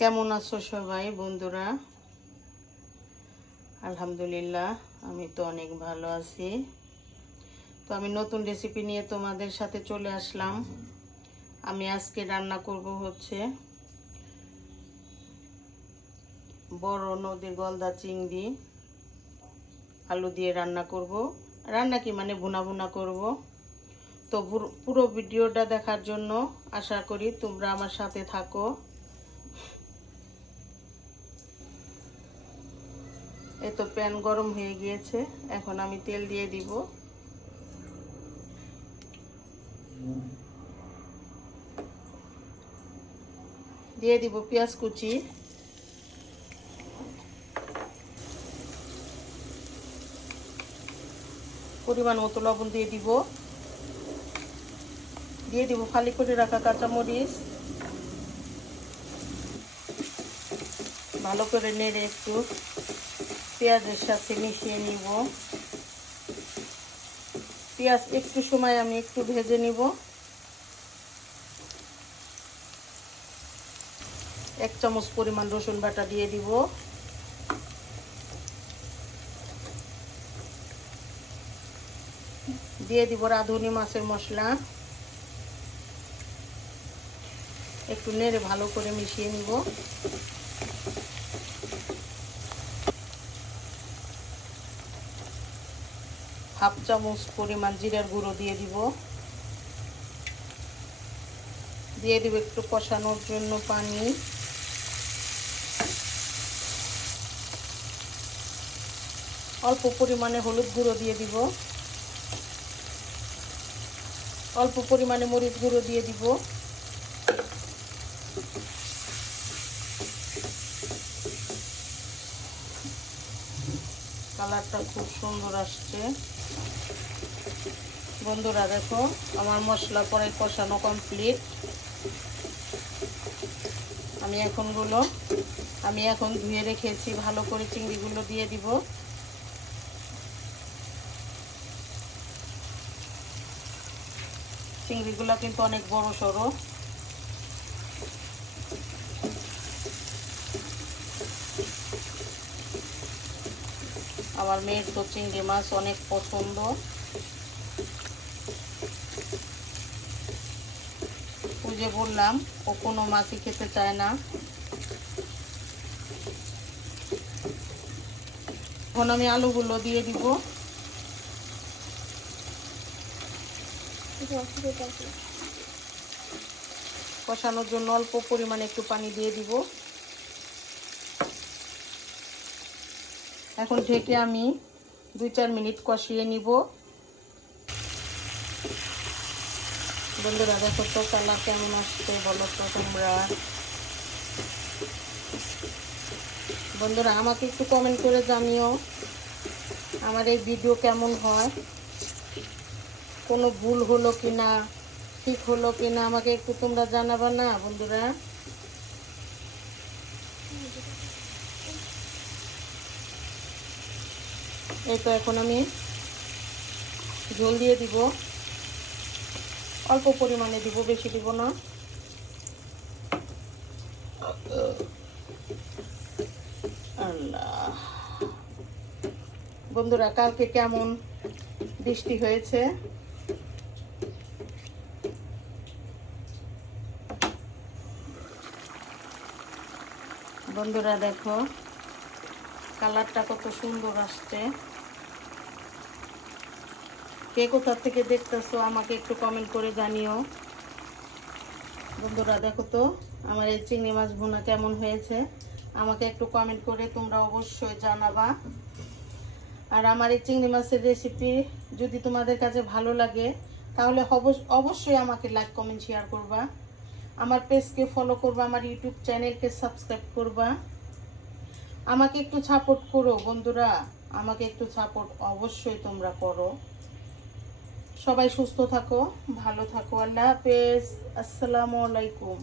কেমন আছো সবাই বন্ধুরা? আলহামদুলিল্লাহ, আমি তো অনেক ভালো আছি। তো আমি নতুন রেসিপি নিয়ে তোমাদের সাথে চলে আসলাম। আমি আজকে রান্না করব হচ্ছে বড় নদীর গলদা চিংড়ি আলু দিয়ে রান্না করব। রান্না কি মানে ভুনা ভুনা করব। তো পুরো ভিডিওটা দেখার জন্য আশা করি তোমরা আমার সাথে থাকো। এই তো প্যান গরম হয়ে গিয়েছে, এখন আমি তেল দিয়ে দিব। দিয়ে দিব পেঁয়াজ কুচি, পরিমাণ মতো লবণ দিয়ে দিব। দিয়ে দিব ফালি করে রাখা কাঁচামরিচ। ভালো করে নেড়ে একটু পেঁয়াজের সাথে মিশিয়ে নিব। পেঁয়াজ একটু সময় আমি একটু ভেজে নিব। 1 চামচ পরিমাণ রসুন বাটা দিয়ে দিব। দিয়ে দিব রাঁধুনি মাছের মশলা। একটু নেড়ে ভালো করে মিশিয়ে নিব। হাফ চামচ পরিমাণ জিরার গুঁড়ো দিয়ে দিব। দিয়ে দিব একটু কষানোর জন্য পানি। অল্প পরিমাণে হলুদ গুঁড়ো দিয়ে দিব। অল্প পরিমাণে মরিচ গুঁড়ো দিয়ে দিব। কালারটা খুব সুন্দর আসছে বন্ধুরা। দেখো আমার মশলা পরে কষানো কমপ্লিট। আমি এখন ধুয়ে রেখেছি ভালো করে চিংড়িগুলো দিয়ে দিব। চিংড়িগুলো কিন্তু অনেক বড় সড়ো। আমার মেয়ের তো চিংড়ি মাছ অনেক পছন্দ। ওই যে বললাম, ও কোনো মাছই খেতে চায় না। এখন আমি আলুগুলো দিয়ে দিব। কষানোর জন্য অল্প পরিমাণে একটু পানি দিয়ে দিব। এখন ঢেকে আমি 2-4 মিনিট কষিয়ে নিব। বন্ধুরা দেখো তো কালার কেমন আসছে, বলো তো তোমরা। বন্ধুরা আমাকে একটু কমেন্ট করে জানিও আমার এই ভিডিও কেমন হয়, কোনো ভুল হলো কিনা, ঠিক হলো কিনা আমাকে একটু তোমরা জানাবা না বন্ধুরা। এই তো এখন আমি ঝোল দিয়ে দিব। অল্প পরিমাণে দিব, বেশি দিব না। আল্লাহ বন্ধুরা, কালকে কেমন বৃষ্টি হয়েছে। বন্ধুরা দেখো কালারটা কত সুন্দর আসছে। কে কোথা থেকে দেখতেছো আমাকে একটু কমেন্ট করে জানিও। বন্ধুরা দেখো তো আমার এই চিংড়ি মাছ ভুনা কেমন হয়েছে, আমাকে একটু কমেন্ট করে তোমরা অবশ্যই জানাবা। আর আমার এই চিংড়ি মাছের রেসিপি যদি তোমাদের কাছে ভালো লাগে তাহলে অবশ্যই আমাকে লাইক কমেন্ট শেয়ার করবা। আমার পেজকে ফলো করবা, আমার ইউটিউব চ্যানেলকে সাবস্ক্রাইব করবা। আমাকে একটু সাপোর্ট করো বন্ধুরা, আমাকে একটু সাপোর্ট অবশ্যই তোমরা করো। সবাই সুস্থ থাকো, ভালো থাকো। আল্লাহ হাফেজ, আসসালামু আলাইকুম।